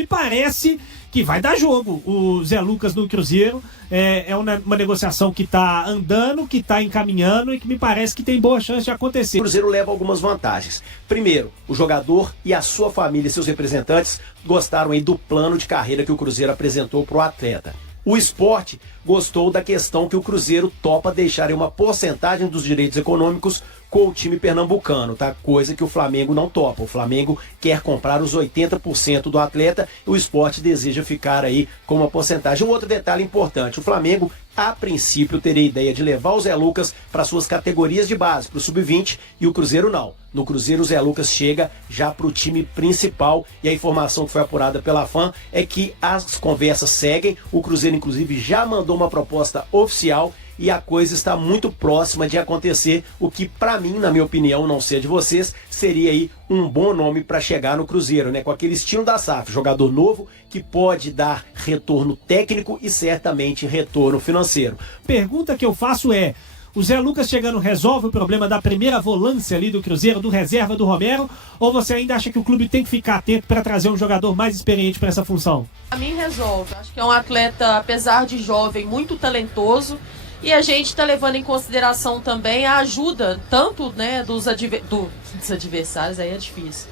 Me parece que vai dar jogo o Zé Lucas no Cruzeiro. É uma negociação que está andando, que está encaminhando e que me parece que tem boa chance de acontecer. O Cruzeiro leva algumas vantagens. Primeiro, o jogador e a sua família e seus representantes gostaram aí do plano de carreira que o Cruzeiro apresentou para o atleta. O Sport gostou da questão que o Cruzeiro topa deixar uma porcentagem dos direitos econômicos com o time pernambucano, tá? Coisa que o Flamengo não topa. O Flamengo quer comprar os 80% do atleta e o Sport deseja ficar aí com uma porcentagem. Um outro detalhe importante, o Flamengo, a princípio, teria ideia de levar o Zé Lucas para suas categorias de base, para o Sub-20, e o Cruzeiro não. No Cruzeiro, o Zé Lucas chega já para o time principal e a informação que foi apurada pela FAM é que as conversas seguem. O Cruzeiro, inclusive, já mandou uma proposta oficial e a coisa está muito próxima de acontecer, o que para mim, na minha opinião, não sei de vocês, seria aí um bom nome para chegar no Cruzeiro, né? Com aquele estilo da SAF, jogador novo que pode dar retorno técnico e certamente retorno financeiro. Pergunta que eu faço é: o Zé Lucas chegando resolve o problema da primeira volância ali do Cruzeiro, do reserva do Romero, ou você ainda acha que o clube tem que ficar atento para trazer um jogador mais experiente para essa função? A mim resolve. Acho que é um atleta, apesar de jovem, muito talentoso. E a gente está levando em consideração também a ajuda, tanto, né, dos adversários, aí é difícil,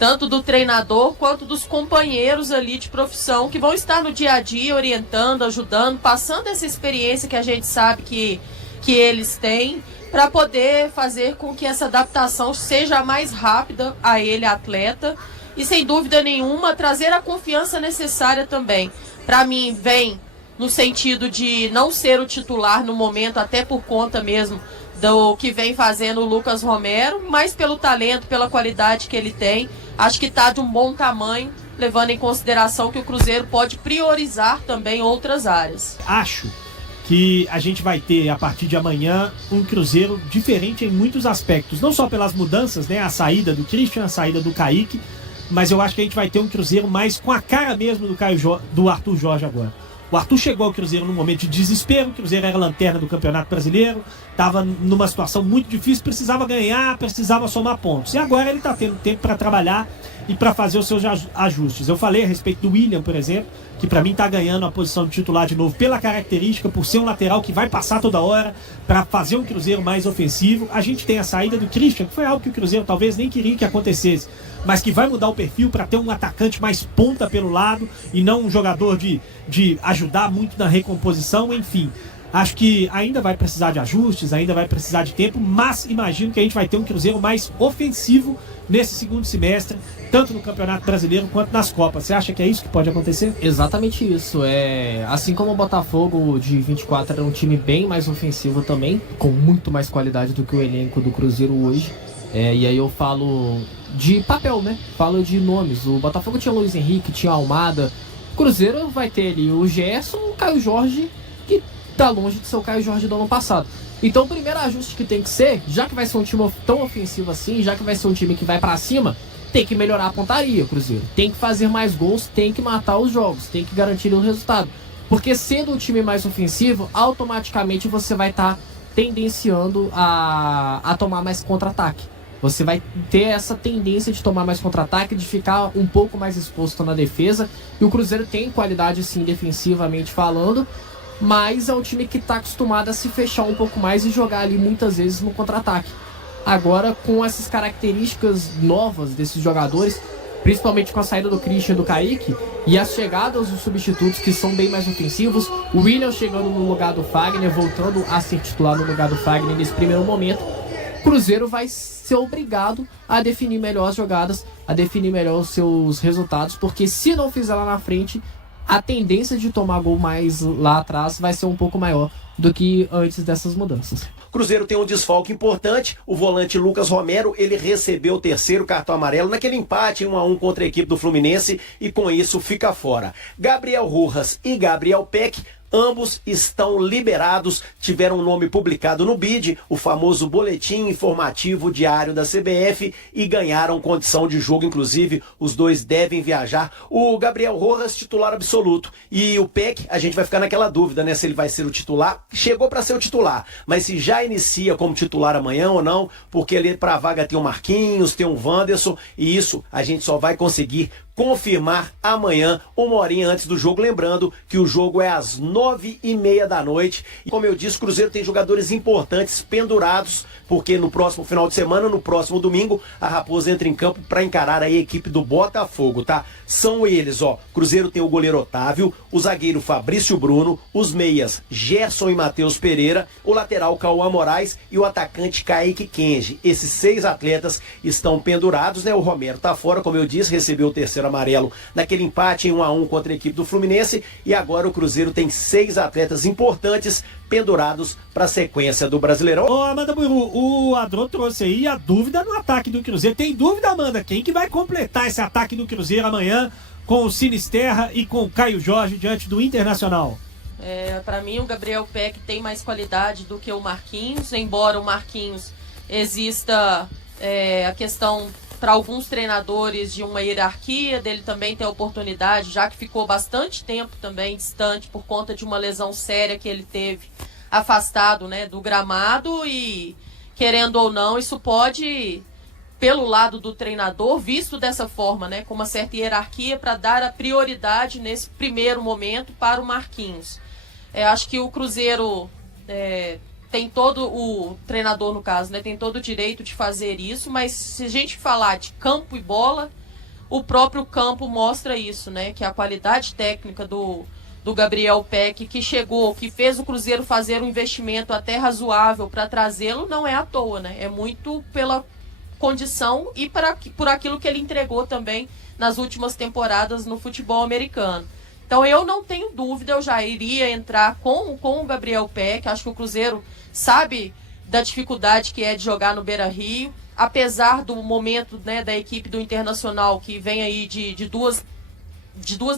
tanto do treinador quanto dos companheiros ali de profissão que vão estar no dia a dia orientando, ajudando, passando essa experiência que a gente sabe que eles têm, para poder fazer com que essa adaptação seja mais rápida a ele, atleta, e sem dúvida nenhuma trazer a confiança necessária também. Para mim, vem no sentido de não ser o titular no momento, até por conta mesmo do que vem fazendo o Lucas Romero, mas pelo talento, pela qualidade que ele tem, acho que está de um bom tamanho, levando em consideração que o Cruzeiro pode priorizar também outras áreas. Acho que a gente vai ter, a partir de amanhã, um Cruzeiro diferente em muitos aspectos, não só pelas mudanças, né, a saída do Christian, a saída do Kaique, mas eu acho que a gente vai ter um Cruzeiro mais com a cara mesmo do Arthur Jorge agora. O Arthur chegou ao Cruzeiro num momento de desespero, o Cruzeiro era lanterna do Campeonato Brasileiro, estava numa situação muito difícil, precisava ganhar, precisava somar pontos. E agora ele está tendo tempo para trabalhar e para fazer os seus ajustes. Eu falei a respeito do William, por exemplo, que para mim está ganhando a posição de titular de novo pela característica, por ser um lateral que vai passar toda hora para fazer um Cruzeiro mais ofensivo. A gente tem a saída do Christian, que foi algo que o Cruzeiro talvez nem queria que acontecesse, mas que vai mudar o perfil para ter um atacante mais ponta pelo lado e não um jogador de ajudar muito na recomposição, enfim. Acho que ainda vai precisar de ajustes, ainda vai precisar de tempo, mas imagino que a gente vai ter um Cruzeiro mais ofensivo nesse segundo semestre, tanto no Campeonato Brasileiro quanto nas Copas. Você acha que é isso que pode acontecer? Exatamente isso. Assim como o Botafogo de 24 era um time bem mais ofensivo também, com muito mais qualidade do que o elenco do Cruzeiro hoje. E aí eu falo de papel, né? Falo de nomes. O Botafogo tinha o Luiz Henrique, tinha a Almada. O Cruzeiro vai ter ali o Gerson, o Caio Jorge, que tá longe de ser o Caio Jorge do ano passado. Então o primeiro ajuste que tem que ser, já que vai ser um time tão ofensivo assim, já que vai ser um time que vai pra cima, tem que melhorar a pontaria, Cruzeiro. Tem que fazer mais gols, tem que matar os jogos, tem que garantir o resultado. Porque sendo um time mais ofensivo, automaticamente você vai estar tendenciando a tomar mais contra-ataque. Você vai ter essa tendência de tomar mais contra-ataque, de ficar um pouco mais exposto na defesa. E o Cruzeiro tem qualidade, sim, defensivamente falando, mas é um time que está acostumado a se fechar um pouco mais e jogar ali muitas vezes no contra-ataque. Agora, com essas características novas desses jogadores, principalmente com a saída do Christian e do Kaique, e as chegadas dos substitutos que são bem mais ofensivos, o William chegando no lugar do Fagner, voltando a ser titular no lugar do Fagner nesse primeiro momento, o Cruzeiro vai ser obrigado a definir melhor as jogadas, a definir melhor os seus resultados, porque se não fizer lá na frente, a tendência de tomar gol mais lá atrás vai ser um pouco maior do que antes dessas mudanças. O Cruzeiro tem um desfalque importante, o volante Lucas Romero, ele recebeu o terceiro cartão amarelo naquele empate 1-1 contra a equipe do Fluminense e com isso fica fora. Gabriel Rojas e Gabriel Peck, ambos estão liberados, tiveram um nome publicado no BID, o famoso Boletim Informativo Diário da CBF, e ganharam condição de jogo, inclusive os dois devem viajar. O Gabriel Rojas, titular absoluto, e o Peck, a gente vai ficar naquela dúvida, né, se ele vai ser o titular. Chegou para ser o titular, mas se já inicia como titular amanhã ou não, porque ali para a vaga tem o Marquinhos, tem o Wanderson, e isso a gente só vai conseguir confirmar amanhã, 1 horinha antes do jogo. Lembrando que o jogo é às 9h30 da noite. E como eu disse, o Cruzeiro tem jogadores importantes pendurados, porque no próximo final de semana, no próximo domingo, a Raposa entra em campo para encarar a equipe do Botafogo, tá? São eles, ó. Cruzeiro tem o goleiro Otávio, o zagueiro Fabrício Bruno, os meias Gerson e Matheus Pereira, o lateral Cauã Moraes e o atacante Kaique Kenji. Esses 6 atletas estão pendurados, né? O Romero tá fora, como eu disse, recebeu o terceiro amarelo naquele empate em 1-1 contra a equipe do Fluminense, e agora o Cruzeiro tem 6 atletas importantes pendurados para a sequência do Brasileirão. Ô, Amanda Buru, o Adro trouxe aí a dúvida no ataque do Cruzeiro. Tem dúvida, Amanda? Quem que vai completar esse ataque do Cruzeiro amanhã com o Sinisterra e com o Caio Jorge diante do Internacional? Para mim, o Gabriel Peck tem mais qualidade do que o Marquinhos, embora o Marquinhos exista a questão para alguns treinadores de uma hierarquia, dele também ter oportunidade, já que ficou bastante tempo também distante por conta de uma lesão séria que ele teve, afastado, né, do gramado, e querendo ou não, isso pode, pelo lado do treinador, visto dessa forma, né, com uma certa hierarquia, para dar a prioridade nesse primeiro momento para o Marquinhos. Acho que o Cruzeiro tem todo, o treinador no caso, né, tem todo o direito de fazer isso, mas se a gente falar de campo e bola, o próprio campo mostra isso, né, que a qualidade técnica do Gabriel Peck, que chegou, que fez o Cruzeiro fazer um investimento até razoável para trazê-lo, não é à toa, né, é muito pela condição e por aquilo que ele entregou também nas últimas temporadas no futebol americano. Então eu não tenho dúvida, eu já iria entrar com o Gabriel Peck. Acho que o Cruzeiro sabe da dificuldade que é de jogar no Beira-Rio, apesar do momento, né, da equipe do Internacional, que vem aí de duas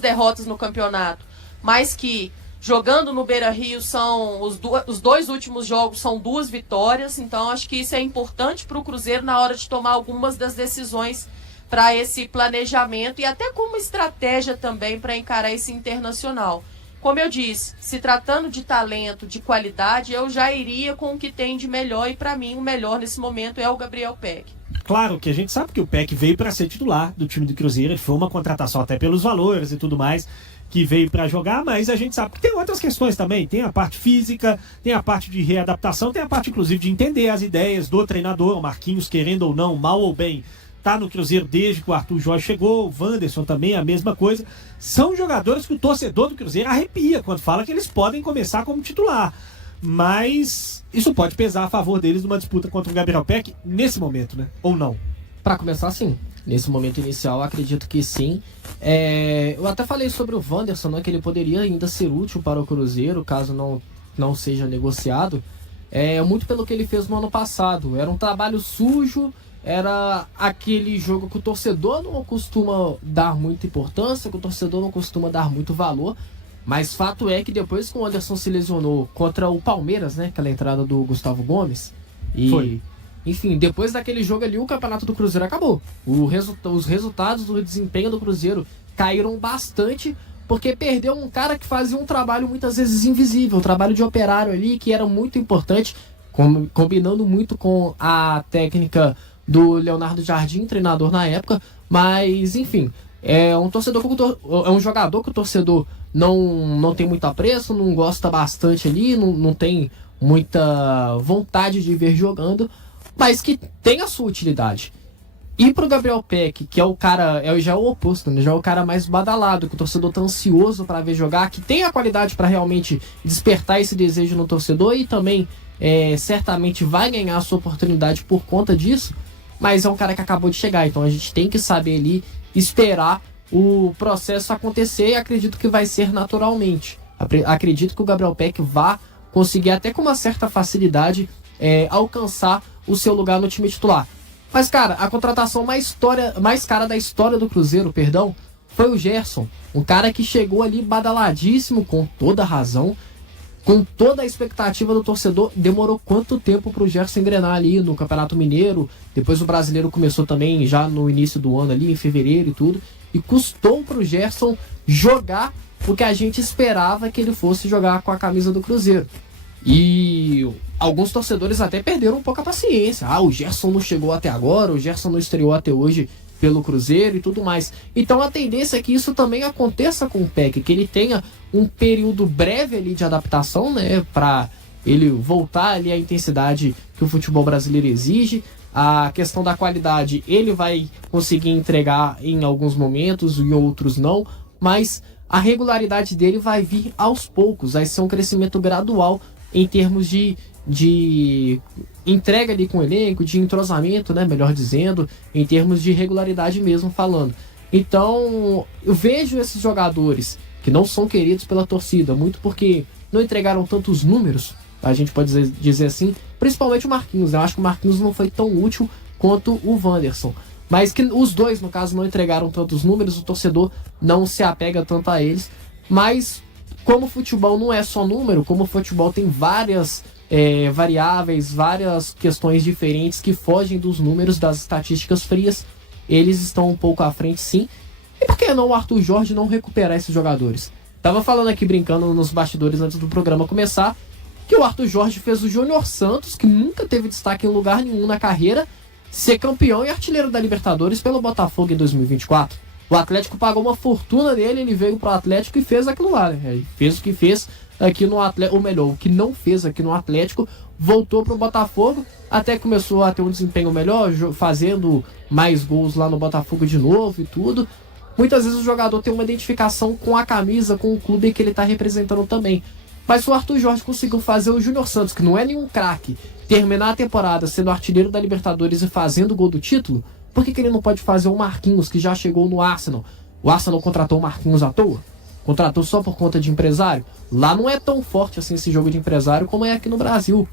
derrotas no campeonato, mas que jogando no Beira-Rio são os 2 últimos jogos são 2 vitórias. Então acho que isso é importante para o Cruzeiro na hora de tomar algumas das decisões para esse planejamento e até como estratégia também para encarar esse Internacional. Como eu disse, se tratando de talento, de qualidade, eu já iria com o que tem de melhor, e para mim o melhor nesse momento é o Gabriel Peck. Claro que a gente sabe que o Peck veio para ser titular do time do Cruzeiro, foi uma contratação até pelos valores e tudo mais, que veio para jogar, mas a gente sabe que tem outras questões também, tem a parte física, tem a parte de readaptação, tem a parte inclusive de entender as ideias do treinador. O Marquinhos, querendo ou não, mal ou bem, tá no Cruzeiro desde que o Arthur Jorge chegou, o Wanderson também, a mesma coisa. São jogadores que o torcedor do Cruzeiro arrepia quando fala que eles podem começar como titular. Mas isso pode pesar a favor deles numa disputa contra o Gabriel Peck nesse momento, né? Ou não? Para começar, sim. Nesse momento inicial, acredito que sim. Eu até falei sobre o Wanderson, né, que ele poderia ainda ser útil para o Cruzeiro, caso não seja negociado. Muito pelo que ele fez no ano passado. Era um trabalho sujo, era aquele jogo que o torcedor não costuma dar muita importância, que o torcedor não costuma dar muito valor. Mas fato é que depois que o Anderson se lesionou contra o Palmeiras, né, aquela entrada do Gustavo Gomes, Foi. Enfim, depois daquele jogo ali, o campeonato do Cruzeiro acabou. Os resultados do desempenho do Cruzeiro caíram bastante, porque perdeu um cara que fazia um trabalho muitas vezes invisível, um trabalho de operário ali, que era muito importante, combinando muito com a técnica do Leonardo Jardim, treinador na época. Mas, enfim, é um jogador que o torcedor não tem muito apreço, não gosta bastante ali, não tem muita vontade de ver jogando, mas que tem a sua utilidade. E pro Gabriel Peck, que é o cara, já é o oposto, né? Já é o cara mais badalado, que o torcedor tá ansioso para ver jogar, que tem a qualidade para realmente despertar esse desejo no torcedor, e também certamente vai ganhar a sua oportunidade por conta disso, mas é um cara que acabou de chegar, então a gente tem que saber ali esperar o processo acontecer, e acredito que vai ser naturalmente. Acredito que o Gabriel Peck vá conseguir até com uma certa facilidade alcançar o seu lugar no time titular. Mas, cara, a contratação mais cara da história do Cruzeiro, foi o Gerson. Um cara que chegou ali badaladíssimo, com toda a razão, com toda a expectativa do torcedor. Demorou quanto tempo pro Gerson engrenar ali no Campeonato Mineiro? Depois o Brasileiro começou também já no início do ano ali, em fevereiro e tudo. E custou pro Gerson jogar o que a gente esperava que ele fosse jogar com a camisa do Cruzeiro. E alguns torcedores até perderam um pouco a paciência. O Gerson não chegou até agora, o Gerson não estreou até hoje pelo Cruzeiro e tudo mais. Então a tendência é que isso também aconteça com o PEC, que ele tenha um período breve ali de adaptação, né, para ele voltar ali à intensidade que o futebol brasileiro exige. A questão da qualidade ele vai conseguir entregar em alguns momentos e em outros não, mas a regularidade dele vai vir aos poucos, vai ser um crescimento gradual em termos de entrega ali com o elenco, de entrosamento, né, melhor dizendo, em termos de regularidade mesmo falando. Então, eu vejo esses jogadores que não são queridos pela torcida, muito porque não entregaram tantos números, a gente pode dizer assim, principalmente o Marquinhos. Eu acho que o Marquinhos não foi tão útil quanto o Wanderson. Mas que os dois, no caso, não entregaram tantos números, o torcedor não se apega tanto a eles. Mas, como o futebol não é só número, como o futebol tem várias variáveis, várias questões diferentes que fogem dos números, das estatísticas frias, eles estão um pouco à frente, sim. E por que não o Arthur Jorge não recuperar esses jogadores? Tava falando aqui, brincando nos bastidores antes do programa começar, que o Arthur Jorge fez o Júnior Santos, que nunca teve destaque em lugar nenhum na carreira, ser campeão e artilheiro da Libertadores pelo Botafogo em 2024. O Atlético pagou uma fortuna nele, ele veio pro Atlético e fez aquilo lá, né? Ele fez o que fez aqui no Atlético, ou melhor, o que não fez aqui no Atlético, voltou pro Botafogo, até começou a ter um desempenho melhor, fazendo mais gols lá no Botafogo de novo e tudo. Muitas vezes o jogador tem uma identificação com a camisa, com o clube que ele tá representando também. Mas se o Arthur Jorge conseguiu fazer o Júnior Santos, que não é nenhum craque, terminar a temporada sendo artilheiro da Libertadores e fazendo o gol do título, por que ele não pode fazer o Marquinhos, que já chegou no Arsenal? O Arsenal contratou o Marquinhos à toa? Contratou só por conta de empresário? Lá não é tão forte assim esse jogo de empresário como é aqui no Brasil.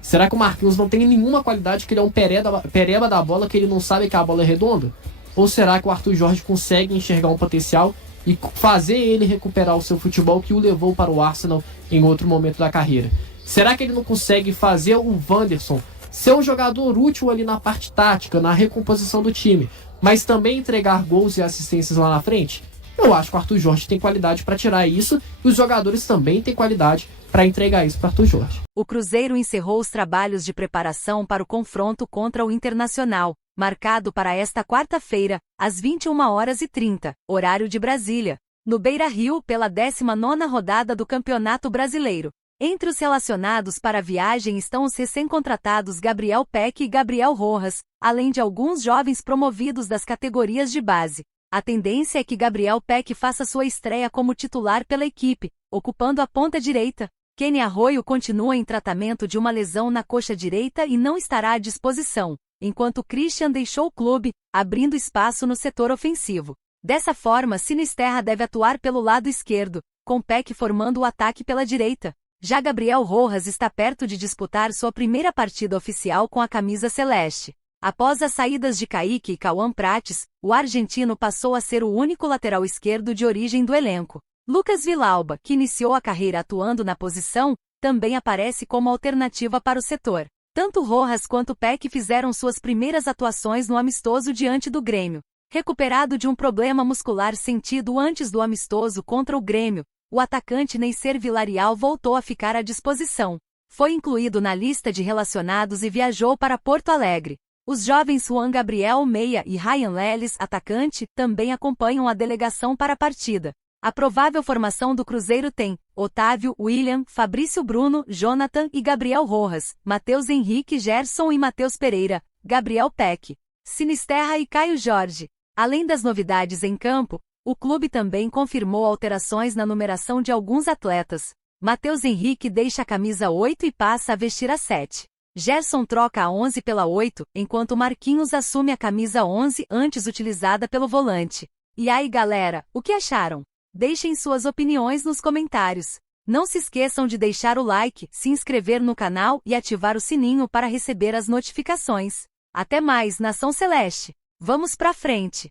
Será que o Marquinhos não tem nenhuma qualidade, que ele é um pereba da bola, que ele não sabe que a bola é redonda? Ou será que o Arthur Jorge consegue enxergar um potencial e fazer ele recuperar o seu futebol que o levou para o Arsenal em outro momento da carreira? Será que ele não consegue fazer o Wanderson ser um jogador útil ali na parte tática, na recomposição do time, mas também entregar gols e assistências lá na frente? Eu acho que o Arthur Jorge tem qualidade para tirar isso, e os jogadores também têm qualidade para entregar isso para Arthur Jorge. O Cruzeiro encerrou os trabalhos de preparação para o confronto contra o Internacional, marcado para esta quarta-feira, às 21h30, horário de Brasília, no Beira-Rio, pela 19ª rodada do Campeonato Brasileiro. Entre os relacionados para a viagem estão os recém-contratados Gabriel Peck e Gabriel Rojas, além de alguns jovens promovidos das categorias de base. A tendência é que Gabriel Peck faça sua estreia como titular pela equipe, ocupando a ponta direita. Kenny Arroio continua em tratamento de uma lesão na coxa direita e não estará à disposição, enquanto Christian deixou o clube, abrindo espaço no setor ofensivo. Dessa forma, Sinisterra deve atuar pelo lado esquerdo, com Peck formando o ataque pela direita. Já Gabriel Rojas está perto de disputar sua primeira partida oficial com a camisa celeste. Após as saídas de Kaique e Cauã Prates, o argentino passou a ser o único lateral esquerdo de origem do elenco. Lucas Villalba, que iniciou a carreira atuando na posição, também aparece como alternativa para o setor. Tanto Rojas quanto Peck fizeram suas primeiras atuações no amistoso diante do Grêmio. Recuperado de um problema muscular sentido antes do amistoso contra o Grêmio, o atacante Neisser Villarreal voltou a ficar à disposição. Foi incluído na lista de relacionados e viajou para Porto Alegre. Os jovens Juan Gabriel Meia e Ryan Leles, atacante, também acompanham a delegação para a partida. A provável formação do Cruzeiro tem Otávio, William, Fabrício Bruno, Jonathan e Gabriel Rojas, Matheus Henrique, Gerson e Matheus Pereira, Gabriel Peck, Sinisterra e Caio Jorge. Além das novidades em campo, o clube também confirmou alterações na numeração de alguns atletas. Matheus Henrique deixa a camisa 8 e passa a vestir a 7. Gerson troca a 11 pela 8, enquanto Marquinhos assume a camisa 11 antes utilizada pelo volante. E aí galera, o que acharam? Deixem suas opiniões nos comentários. Não se esqueçam de deixar o like, se inscrever no canal e ativar o sininho para receber as notificações. Até mais, Nação Celeste! Vamos pra frente!